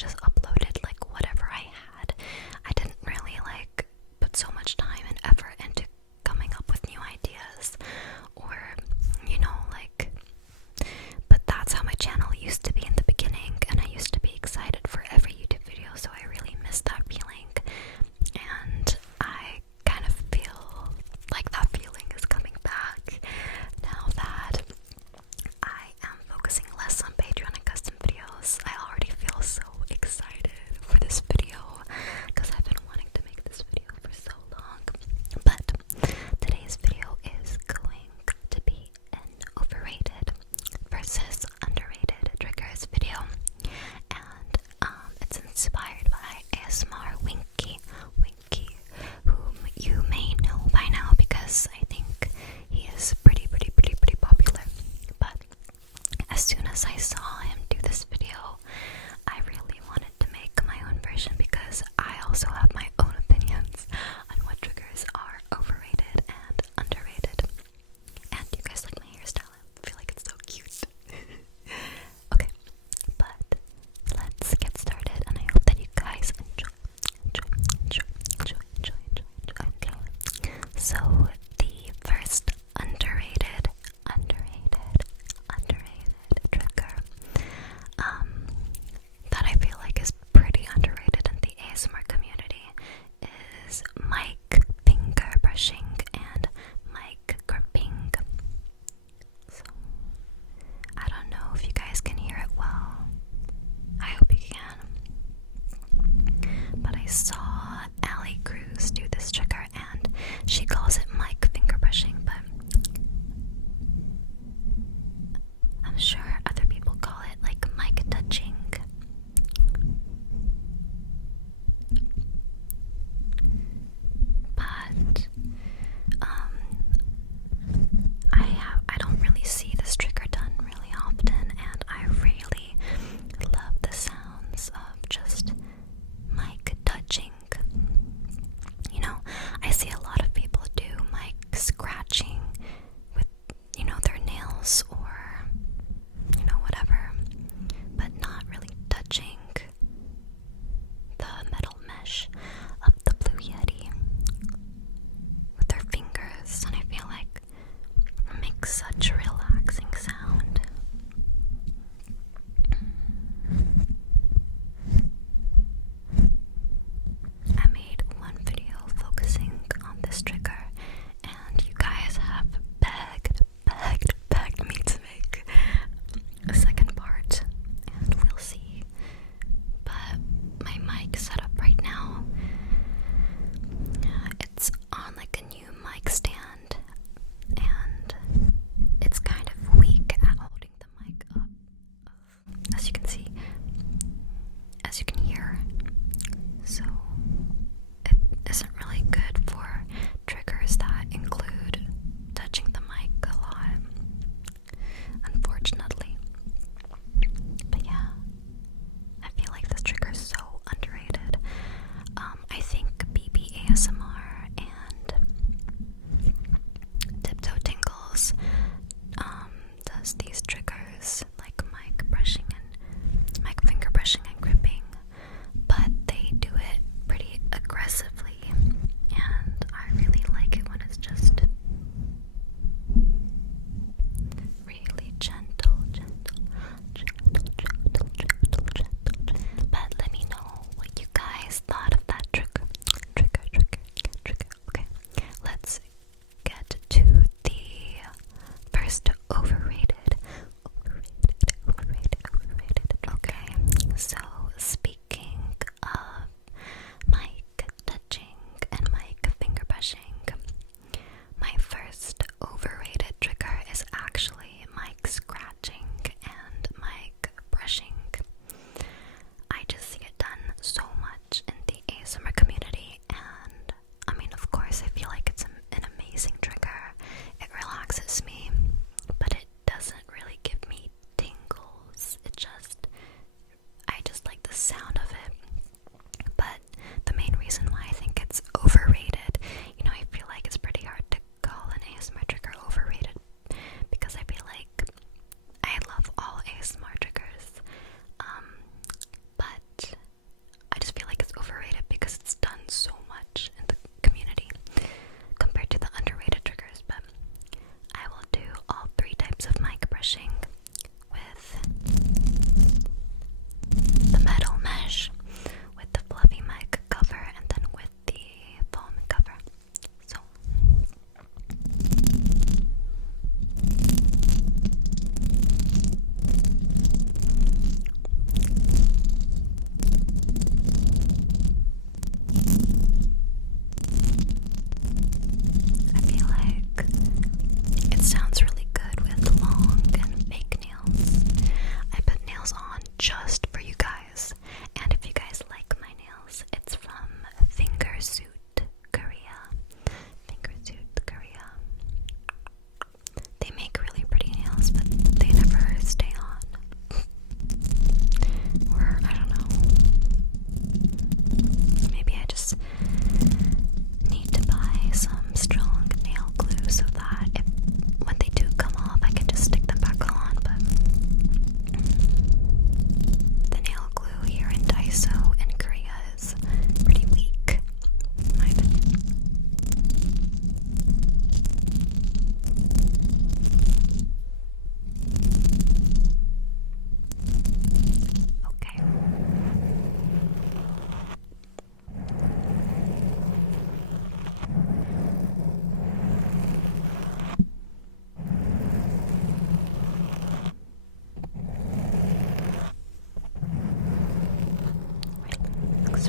just uploaded like whatever I had. I didn't really like put so much time and effort into coming up with new ideas, or like, but that's how my channel used to be in the beginning, and I used to be excited for every YouTube video, so I really miss that feeling. And I kind of feel like that feeling is coming back now that I am focusing less on Patreon and custom videos. I already feel so excited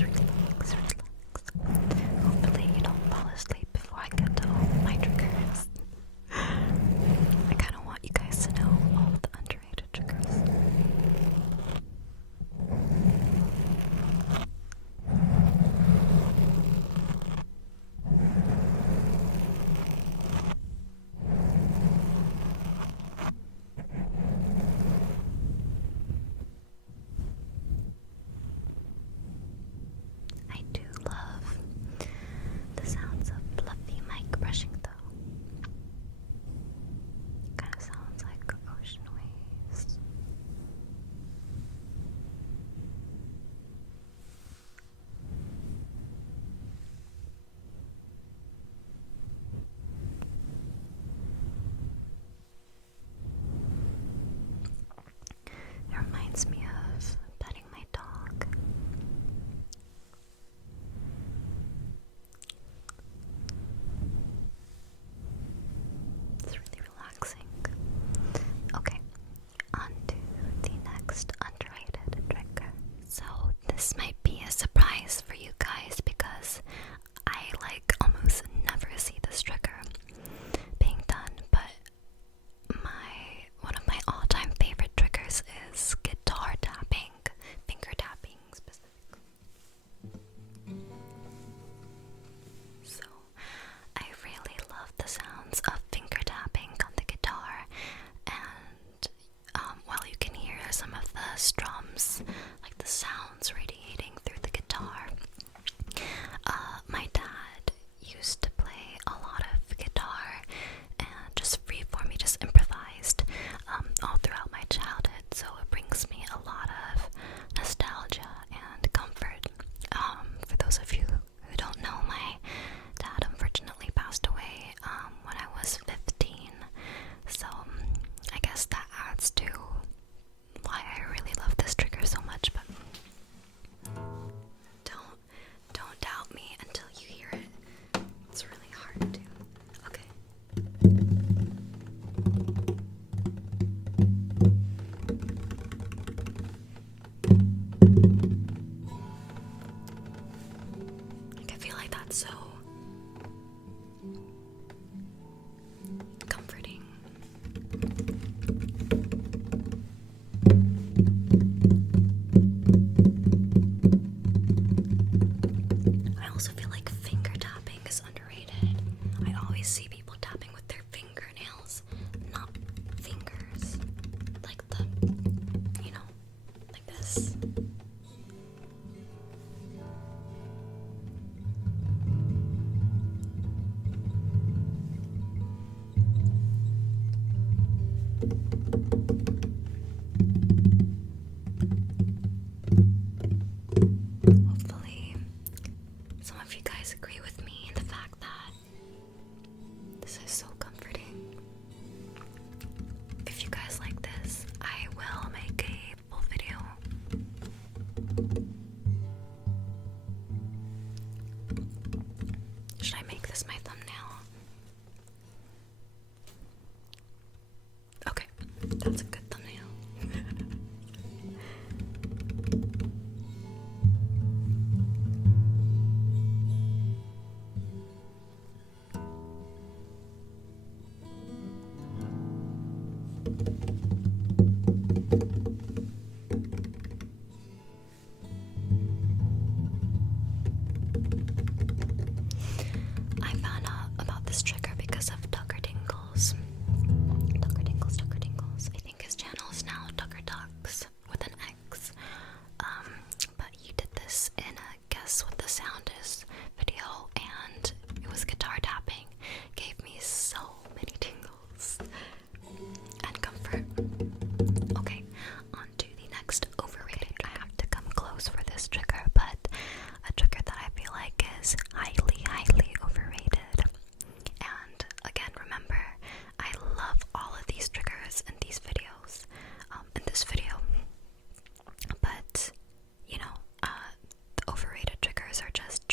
relax, relax. Hopefully you don't fall asleep before I get to all my triggers. I kind of want you guys to know all the underrated triggers. I do love the sounds of fluffy mic brushing though. It kind of sounds like ocean waves. It reminds me of petting my dog. It's really relaxing. Okay, on to the next underrated trigger. So this might be a surprise for you guys because I almost never see this trigger being done, but one of my all-time favorite triggers is guitar tapping, finger tapping specifically. So I really love the sounds of finger tapping on the guitar, and while you can hear some of the strums, like the sounds radiating through the guitar, my dad used to play a lot of guitar and just freeform, he just improvised all throughout my childhood, so it brings me a lot of nostalgia and comfort. For those of you who don't know, my dad unfortunately passed away when I was 15, so I guess that adds to why I really love this trigger so much, but don't doubt me until you hear it. It's really hard to. Okay. I feel like that's so comforting. I also feel like finger tapping is underrated. I always see people tapping with their fingernails, not fingers. Like like this. Hopefully, some of you guys agree with me in the fact that this is so comforting. If you guys like this, I will make a full video. Should I make this my thumbnail? Okay, that's a good thumbnail. I found out about this trigger because of Tucker Dingles. Tucker Dingles, Tucker Dingles. I think his channel is now Tucker Ducks with an X. But he did this in a Guess What the Sound Is video, and it was guitar tapping. Gave me so many tingles and comfort. Okay, on to the next overrated. I have to come close for this trigger, but a trigger that I feel like is highly, highly overrated. And again, remember, I love all of these triggers in these videos, in this video. But, the overrated triggers are just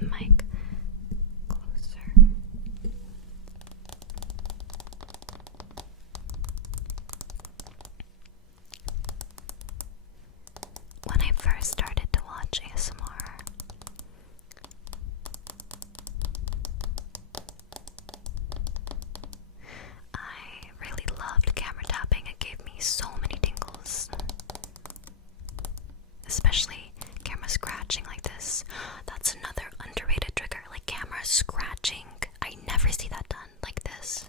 the mic closer. When I first started to watch ASMR, I really loved camera tapping. It gave me so many tingles. Especially camera scratching like this. That's another underrated trigger, like camera scratching. I never see that done like this.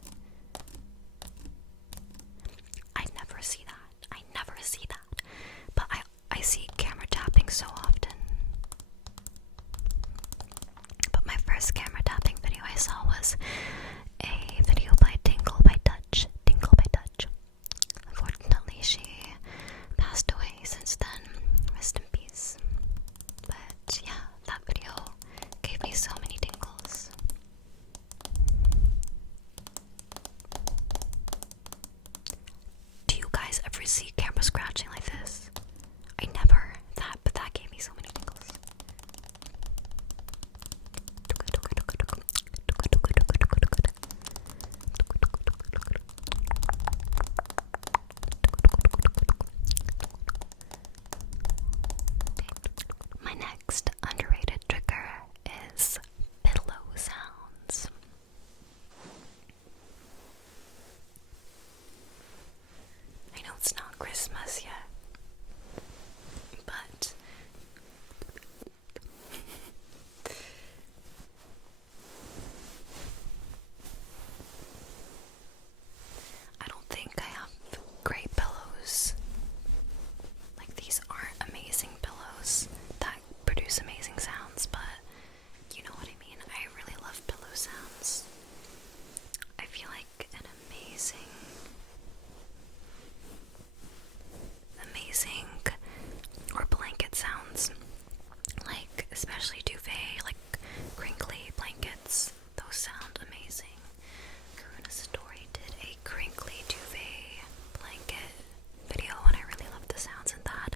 I never see that. I never see that. But I see camera tapping so often. But my first camera tapping video I saw was a video by Tinkle by Touch. Tinkle by Touch. Unfortunately, she passed away since then. Rest in peace. But yeah, that video gave me so many tingles. Do you guys ever see camera scratching like this? I never. But that gave me so many tingles. My next underrated trigger is pillow sounds. I know it's not Christmas yet, but I don't think I have great pillows. Like, these aren't amazing pillows that produce amazing sounds, but you know what I mean. I really love pillow sounds. I feel like an amazing or blanket sounds, like especially duvet, like crinkly blankets. Those sound amazing. Karuna Story did a crinkly duvet blanket video, and I really loved the sounds in that.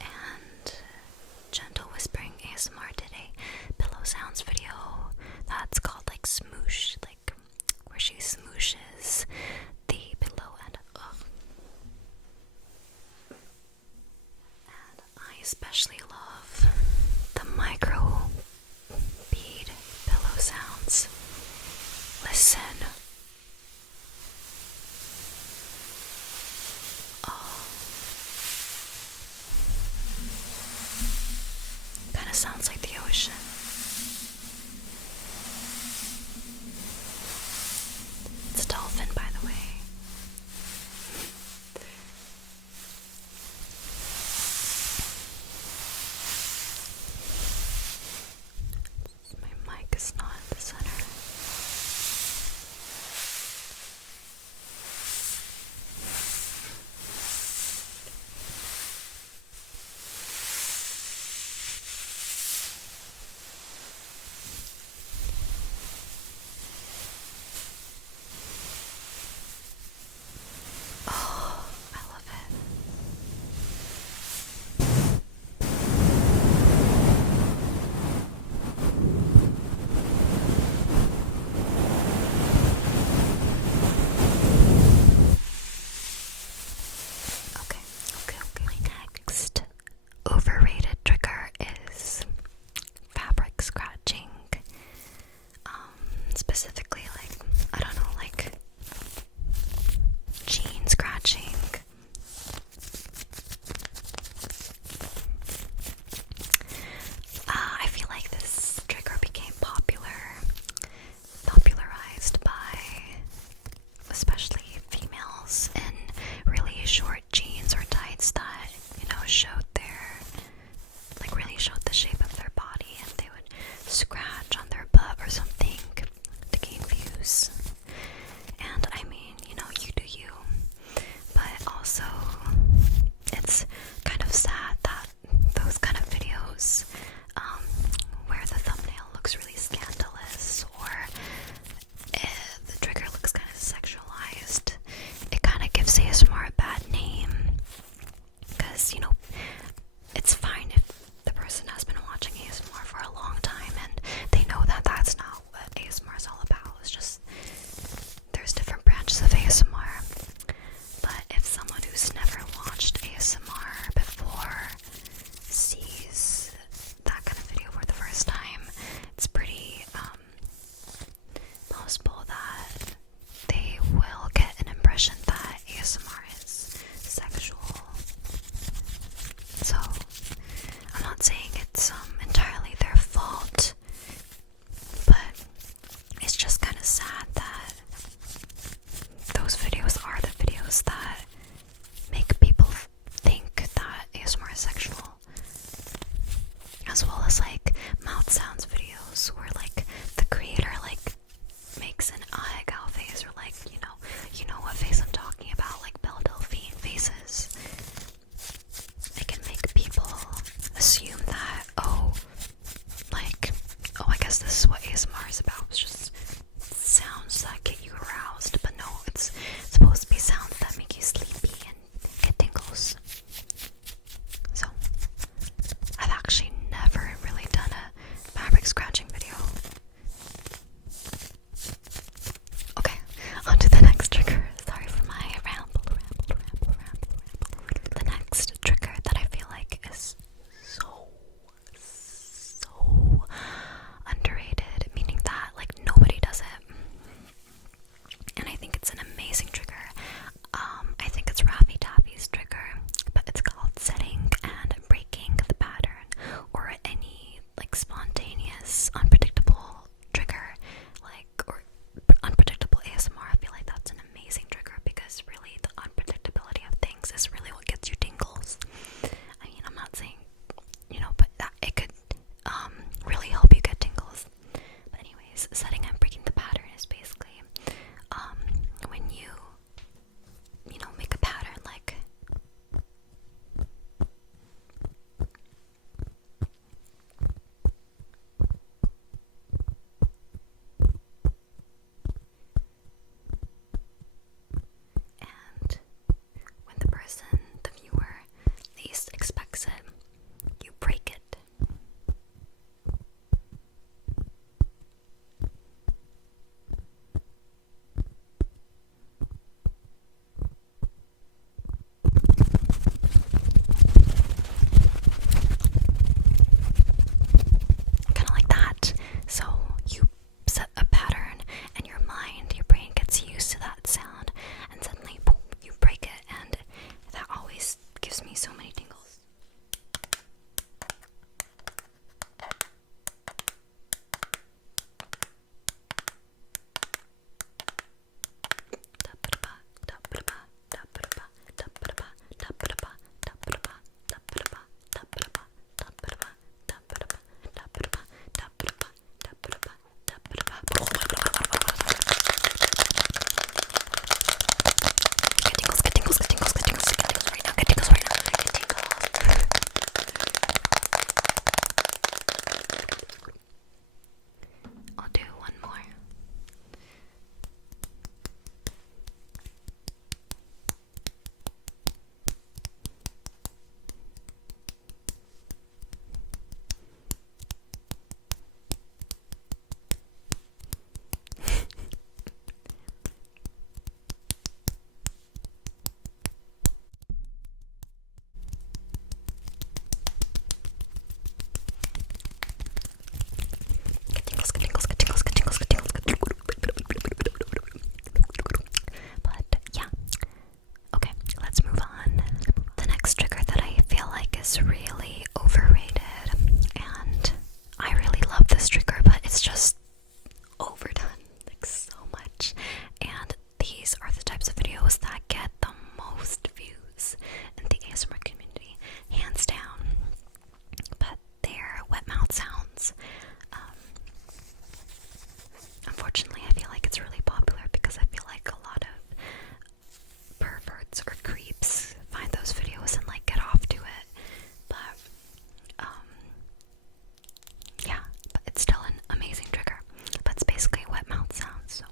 And Gentle Whispering ASMR did a pillow sounds video that's called like Smoosh, like where she smooshes the pillow, and I especially love the micro bead pillow sounds. Listen. Oh. Kind of sounds like the ocean. It's a dolphin, by the way. My mic is not in the center. gets you tingles. I mean, I'm not saying, but it could really help you get tingles. But anyways, setting and breaking the pattern is basically when you make a pattern like and when the person, the viewer, least expects it, you break it. Kind of like that. So you set a pattern, and your brain gets used to that sound, and suddenly, boom, you break it, and that always gives me so many tingles. I'll do one more. But yeah, okay, let's move on. The next trigger that I feel like is really overrated, and I really love this trigger, but it's just overdone like so much. And these are the types of videos that get the most views in the ASMR community, hands down. But they're wet mouth sounds. Unfortunately, I feel like it's really popular because I feel like a lot of perverts or creeps find those videos and like get off to it. But yeah, but it's still an amazing trigger. But it's basically wet mouth sounds. So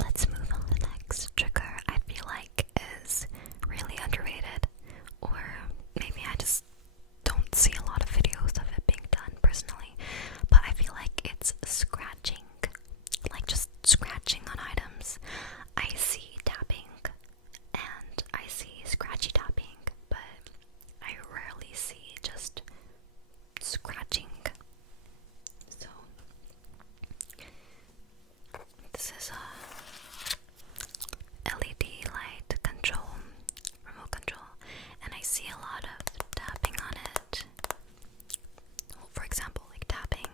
let's move on. The next trigger I feel like is really underrated, or maybe I just don't see a lot of videos of it being done personally, but I feel like it's scratching, like just scratching on items. I see tapping and I see scratchy tapping, but I rarely see just scratching. So this is a LED light control, remote control, and I see a lot of tapping on it. Well, for example, like tapping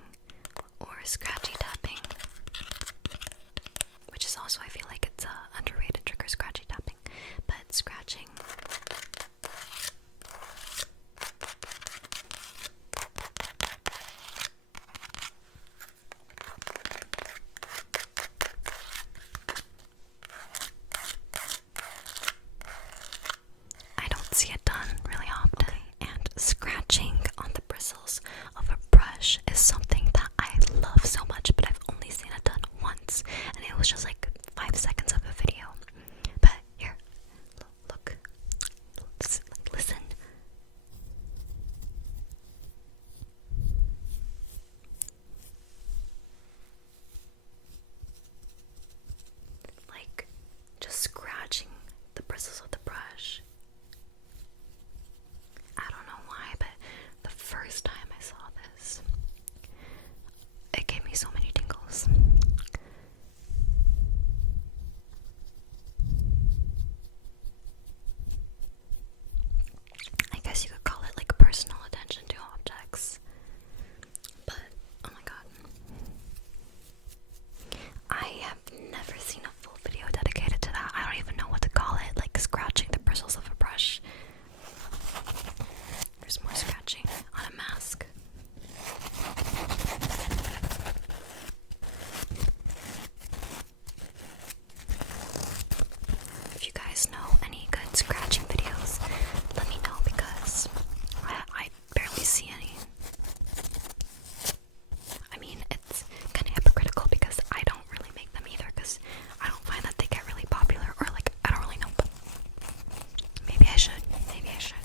videos. I guess you could call it like personal attention to objects. But, oh my god. I have never seen a full video dedicated to that. I don't even know what to call it, like scratching the bristles of a brush. There's more scratching on a mask. If you guys know any good scratching videos, let me know because I barely see any. I mean, it's kind of hypocritical because I don't really make them either because I don't find that they get really popular, or like, I don't really know, but maybe I should. Maybe I should.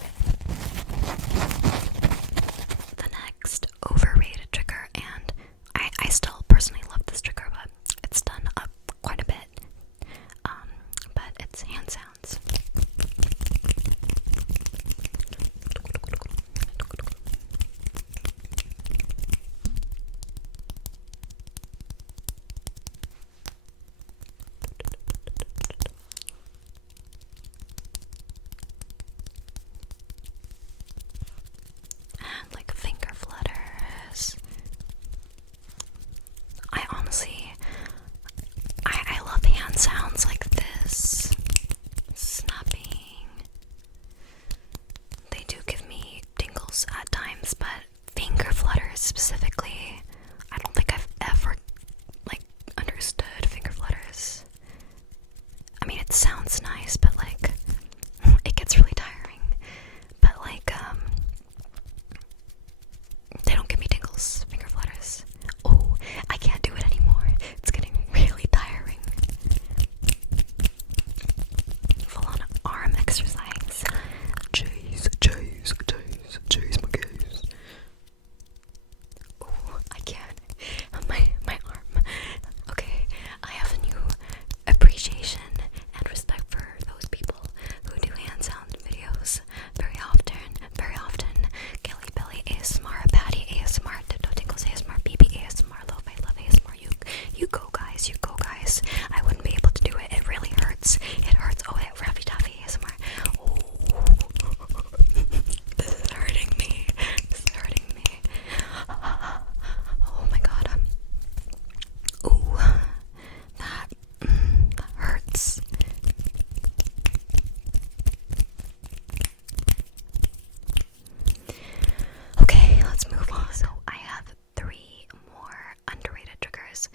The next overrated trigger, and I still personally love this trigger, but it's done up quite a bit. But it's hand sounds. And like finger flutters. I honestly, I love hand sounds like this. Snapping. They do give me tingles at times, but finger flutters specifically, I don't think I've ever like understood finger flutters. I mean, it sounds nice, but like it gets really tiring. But like they don't give me tingles, finger flutters. Oh, I can't do it anymore. It's getting really tiring. Full on arm exercise. Chase my gaze. Oh, I can't. My arm. Okay, I have a new appreciation and respect for those people who do hand sound videos very often. Kelly Belly ASMR, Patty ASMR, Ditto Tingles ASMR, BB ASMR, Love I Love ASMR. You go guys, I wouldn't be able to do it. It really hurts. It hurts. Oh, Raffy Taffy ASMR. Oh, this is hurting me. Oh my god. Ooh, that hurts. Okay, let's move on. So I have 3 more underrated triggers,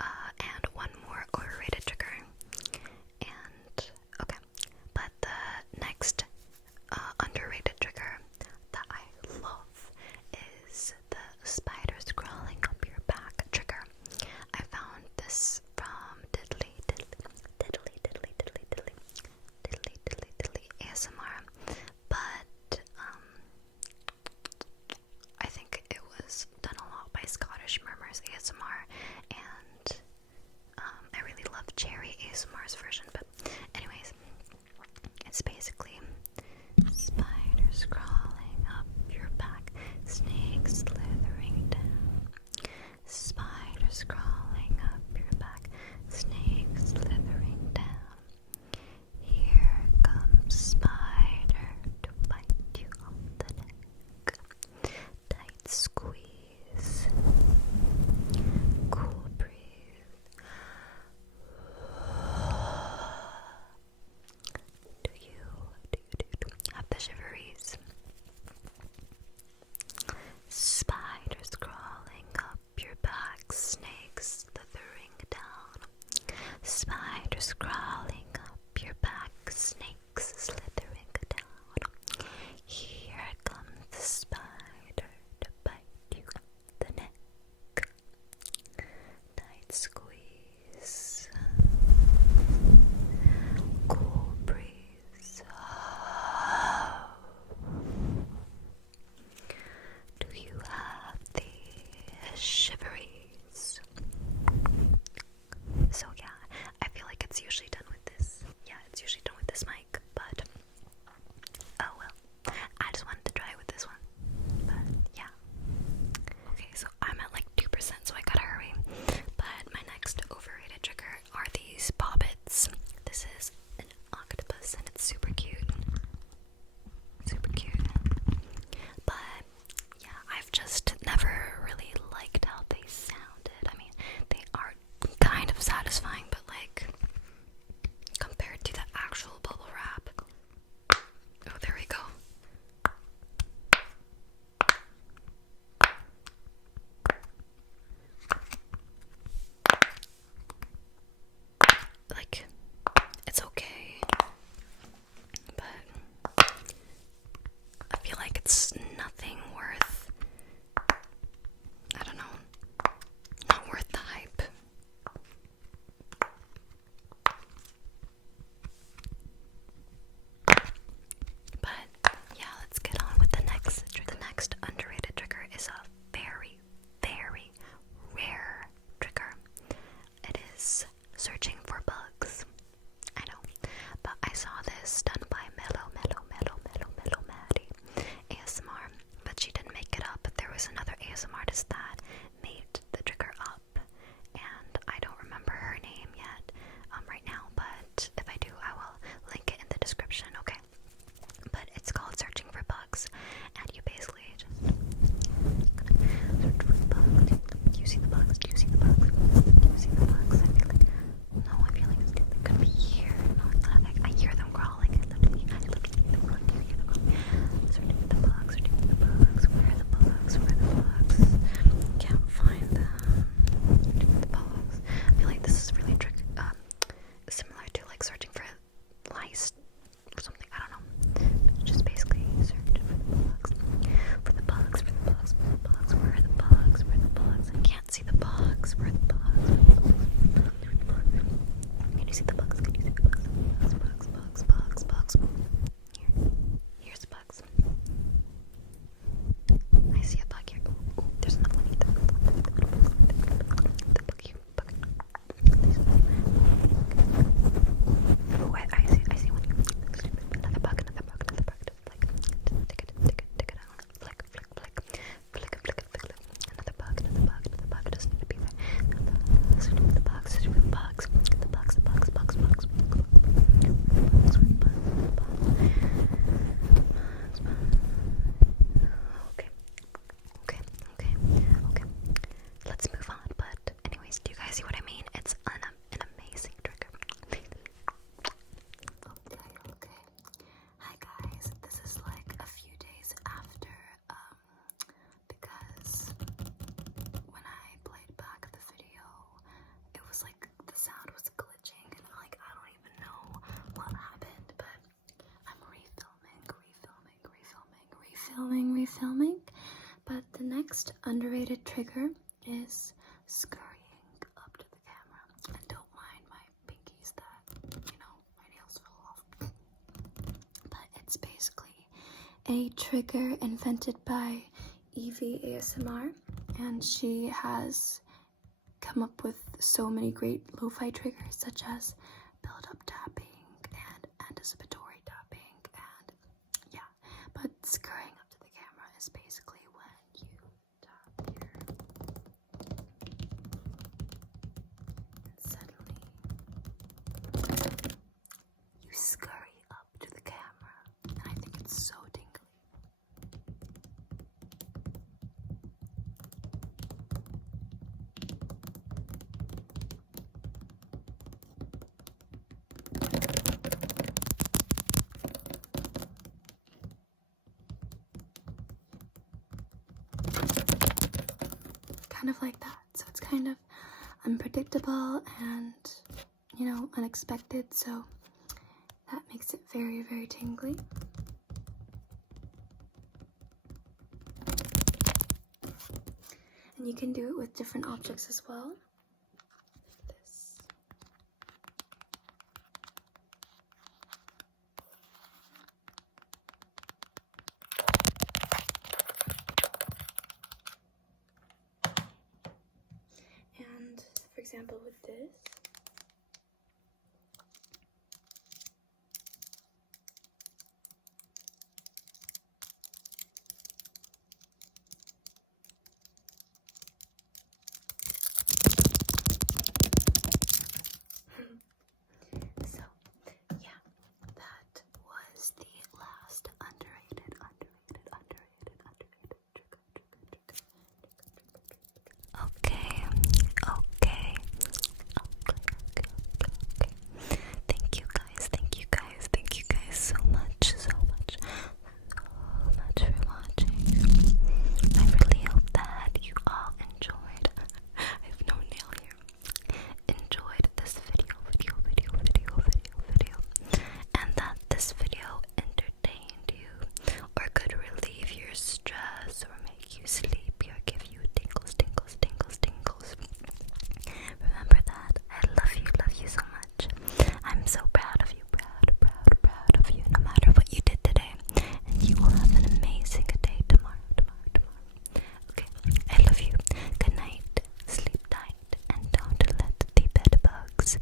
and 1 more overrated trigger. And okay, but the next underrated trigger that I love is the spiders crawling up your back trigger. I found this from Diddly ASMR, but I think it was done a lot by Scottish Murmurs ASMR, and I really love Cherry ASMR's version. But anyways, it's basically spiders crawling up your back, snakes slithering down. Spiders crawling up your back, snakes slithering down. Here comes spider to bite you on the neck. Tight squeeze. Cool breathe. Do you have the shiveries? Spiders crawling up your back, snakes next underrated trigger is scurrying up to the camera. And don't mind my pinkies that, my nails fell off. But it's basically a trigger invented by Evie ASMR, and she has come up with so many great lo-fi triggers such as build-up tapping and anticipatory tapping, and yeah, but scurrying up to the camera is basically when you tap here and suddenly you scurry up to the camera, and I think it's so tingly. Kind of like that. So it's kind of unpredictable and, unexpected. So that makes it very, very tingly. And you can do it with different objects as well. This. And for example, with this, so yeah, that was the last underrated Okay. Thank you guys so much for watching. I really hope that you all enjoyed. I have no nail here. Enjoyed this video, and that this video entertained you, or could relieve your stress, or make you sleepy, or give you tingles. Remember that I love you so much. I'm so proud of you, proud of you, no matter what you did today. And you will have an amazing day tomorrow. Okay, I love you. Good night, sleep tight, and don't let the bed bugs